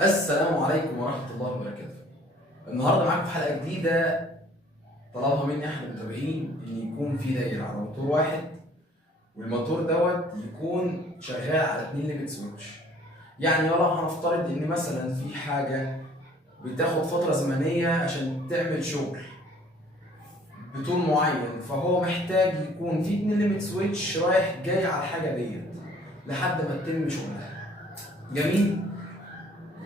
السلام عليكم ورحمة الله وبركاته. النهارده معاكم في حلقة جديدة طلبها مني احد المتابعين ان يكون في دايرة على موتور واحد، والموتور دوت يكون شغال على 2 ليميت سويتش. يعني لو هنفترض ان مثلا في حاجة بتاخد فترة زمنية عشان تعمل شغل بطول معين، فهو محتاج يكون في 2 ليميت سويتش رايح جاي على الحاجة ديت لحد ما تتم شغلها. جميل؟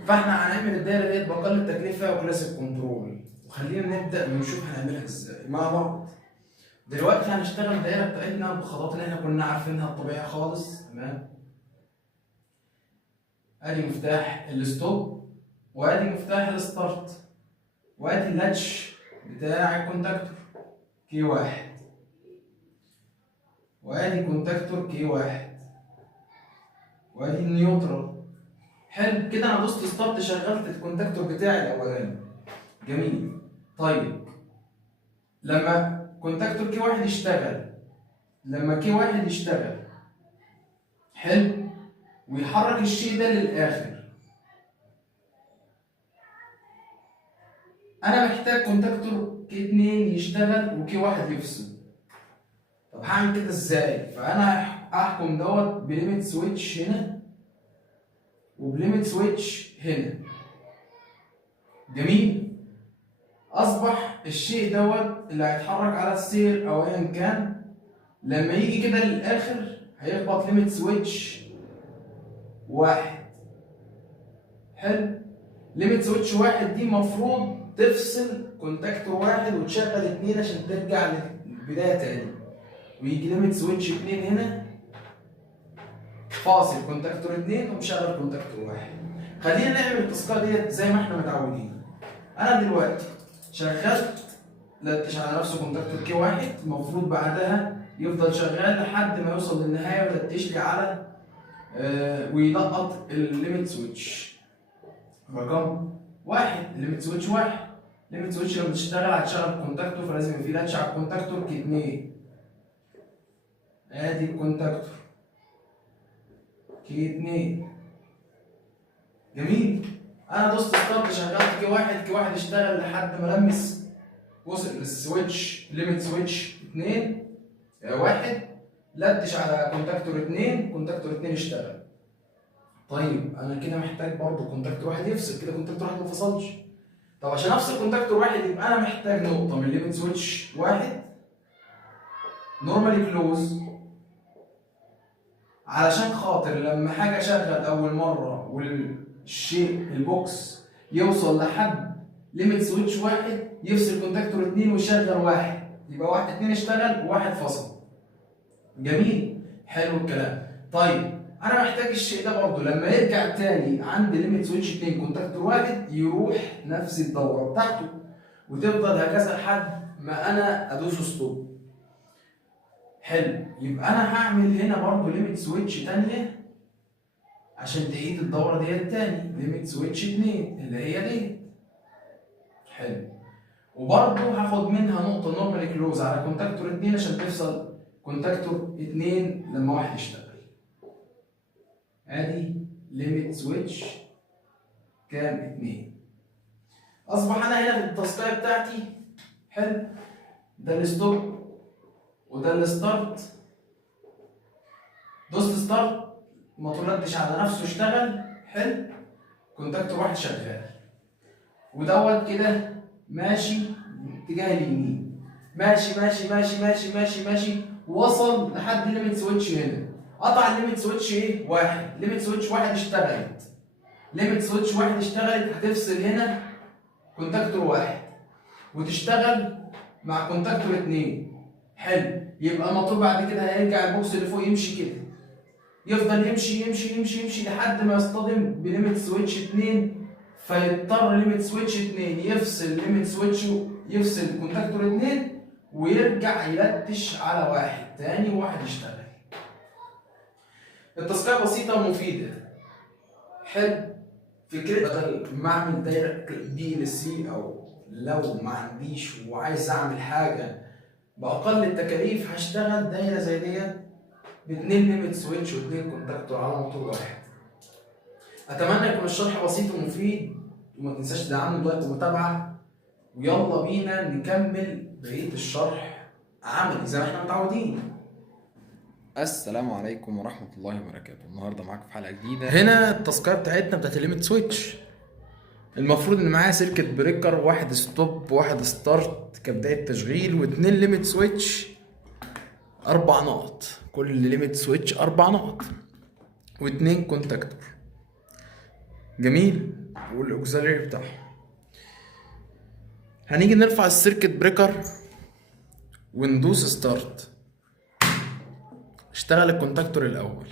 فاحنا هنعمل الدايره ديت باقل التكلفه وكلاسيك كنترول، وخلينا نبدا ونشوف هنعملها ازاي مع بعض. دلوقتي هنشتغل الدايره بتاعتنا بالخطوات اللي احنا كنا عارفينها الطبيعيه خالص. تمام، ادي مفتاح الستوب، وادي مفتاح الستارت، وادي اللاتش بتاع الكونتاكتور كي واحد، وادي كونتاكتور كي واحد، وادي النيوترال. حلو كده، انا دوست ستارت شغلت الكونتاكتور بتاعي الاولاني. جميل. طيب لما كونتاكتور كي واحد يشتغل، لما كي واحد يشتغل حلو ويحرك الشيء ده للاخر، انا محتاج كونتاكتور كي 2 يشتغل وكي واحد يفصل. طب هعمل كده ازاي؟ فانا هحكم دوت بليميت سويتش هنا وبليميت سويتش هنا. جميل. اصبح الشيء دوت اللي هيتحرك على السير او ايا كان لما يجي كده للاخر هيخبط ليميت سويتش واحد. حلو. ليميت سويتش واحد دي المفروض تفصل كونتاكتور واحد وتشغل اتنين عشان ترجع للبدايه تاني، ويجي ليميت سويتش اتنين هنا فاصل كونتاكتور اتنين ومشغل كونتاكتور واحد. خلينا نعمل التاسكات ديت زي ما احنا متعودين. انا دلوقتي شغلت لتش على نفسه كونتاكتور كي واحد، المفروض بعدها يفضل شغال لحد ما يوصل للنهايه ويلتش لي على ويلقط الليميت سويتش رقم واحد. الليميت سويتش واحد، ليميت سويتش لما تشتغل هتشغل الكونتاكتور فلازم يبقى في لاتش على الكونتاكتور كي 2. ادي الكونتاكتور كي 2. جميل. انا دوست ستارت شغلت كي واحد، كي واحد اشتغل لحد ما لمس وصل للسويتش ليميت سويتش 2 واحد، لتش على كونتاكتور 2، كونتاكتور 2 اشتغل. طيب انا كده محتاج برضه كونتاكتور واحد يفصل، كده كونتاكتور واحد ما فصلش. طب عشان افصل كونتاكتور واحد يبقى انا محتاج نقطه من ليميت سويتش واحد نورمالي كلوز، علشان خاطر لما حاجه اشغل اول مره والشيء البوكس يوصل لحد ليميت سويتش واحد يفصل كونتاكتور 2 ويشغل واحد، يبقى واحد 2 اشتغل وواحد فصل. جميل. حلو الكلام. طيب انا محتاج الشيء ده برضه لما يرجع تاني عند ليميت سويتش 2 كونتاكتور واحد يروح نفس الدوره بتاعته، وتفضل هكذا لحد ما انا ادوس ستوب. حلو. يبقى انا هعمل هنا برضه ليميت سويتش تانيه عشان تعيد الدوره ديت تاني، ليميت سويتش 2 اللي هي دي. حلو. وبرضه هاخد منها نقطه نورمالي كلوز على كونتاكتور 2 عشان تفصل كونتاكتور 2 لما واحد يشتغل. ادي ليميت سويتش كام 2. اصبح انا هنا في التاسكايه بتاعتي حلو، ده الستوب وده الستارت. دوست ستارت ما طلعتش على نفسه اشتغل. حلو. كونتاكتور واحد شغال، ودوت كده ماشي اتجاه اليمين، ماشي ماشي ماشي ماشي ماشي ماشي، وصل لحد ليميت سويتش هنا. قطع الليميت سويتش ايه؟ واحد. ليميت سويتش واحد اشتغلت، ليميت سويتش واحد اشتغلت، هتفصل هنا كونتاكتور واحد وتشتغل مع كونتاكتور 2. حلو. يبقى المطلوب بعد كده هيرجع البوكس اللي فوق يمشي كده، يفضل يمشي يمشي يمشي يمشي لحد ما يصطدم بليميت سويتش 2، فيضطر ليميت سويتش 2 يفصل ليميت سويتش، يفصل كونتاكتور 2 ويرجع يلتش على واحد تاني وواحد يشتغل. التاسكية بسيطة ومفيدة. حلو. فكرة بدل ما اعمل دايرة دي للسي، او لو ما عنديش وعايز اعمل حاجة بأقل التكاليف هشتغل دايرة زي ديت ب2 ليميت سويتش و2 كونتاكتور على موتور واحد. اتمنى يكون الشرح بسيط ومفيد، وما تنساش تدعمني بلايك ومتابعه، ويلا بينا نكمل بقيه الشرح عملي زي ما احنا متعودين. السلام عليكم ورحمة الله وبركاته. النهاردة معاكم في حلقة جديدة. هنا التاسكية بتاعتنا بتاعت الليميت سويتش. المفروض ان معايا سيركت بريكر، واحد ستوب واحد ستارت كبداية تشغيل، واتنين ليميت سويتش 4 نقط، كل ليميت سويتش 4 نقط، واتنين كونتاكتور. جميل، والاوكسيلري بتاعهم. هنيجي نرفع السيركت بريكر وندوس ستارت. اشتغل الكونتاكتور الاول.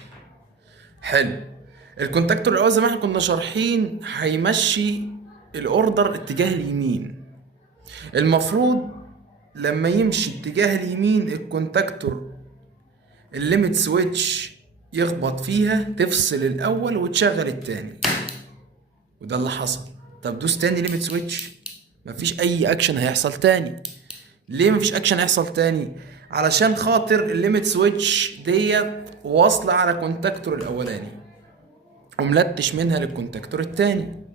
حلو. الكونتاكتور الاول زي ما احنا كنا شارحين هيمشي الاوردر اتجاه اليمين. المفروض لما يمشي اتجاه اليمين الكونتاكتور الليميت سويتش يخبط فيها، تفصل الاول وتشغل التاني، وده اللي حصل. طب دوس تاني ليميت سويتش، مفيش اي اكشن هيحصل تاني. ليه مفيش اكشن هيحصل تاني؟ علشان خاطر الليميت سويتش ديت واصله على كونتاكتور الاولاني وملتش منها للكونتاكتور التاني،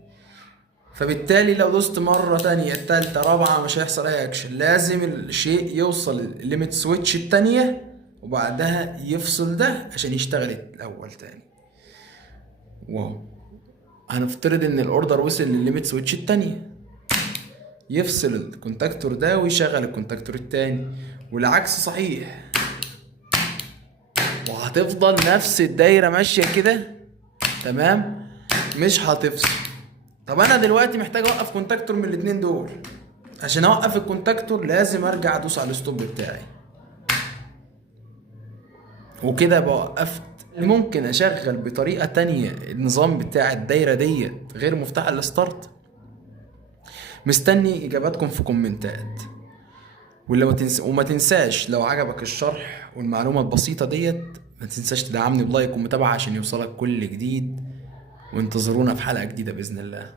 فبالتالي لو دوست مره تانية التالتة رابعه مش هيحصل اي اكشن. لازم الشيء يوصل الليميت سويتش التانية وبعدها يفصل ده عشان يشتغل الاول تاني. واو، هنفترض ان الاوردر وصل للليميت سويتش التانية، يفصل الكونتاكتور ده ويشغل الكونتاكتور التاني، والعكس صحيح، وهتفضل نفس الدايرة ماشية كده. تمام، مش هتفصل. طب انا دلوقتي محتاج اوقف كونتاكتور من الاتنين دول. عشان اوقف الكونتاكتور لازم ارجع ادوس على الستوب بتاعي، وكده بقى وقفت. ممكن اشغل بطريقة تانية النظام بتاع الدايرة ديت غير مفتاح الستارت؟ مستني اجاباتكم في كومنتات. وما تنساش لو عجبك الشرح والمعلومة البسيطة ديت، ما تنساش تدعمني بلايك ومتابعة عشان يوصلك كل جديد، وانتظرونا في حلقة جديدة بإذن الله.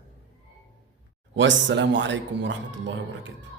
والسلام عليكم ورحمة الله وبركاته.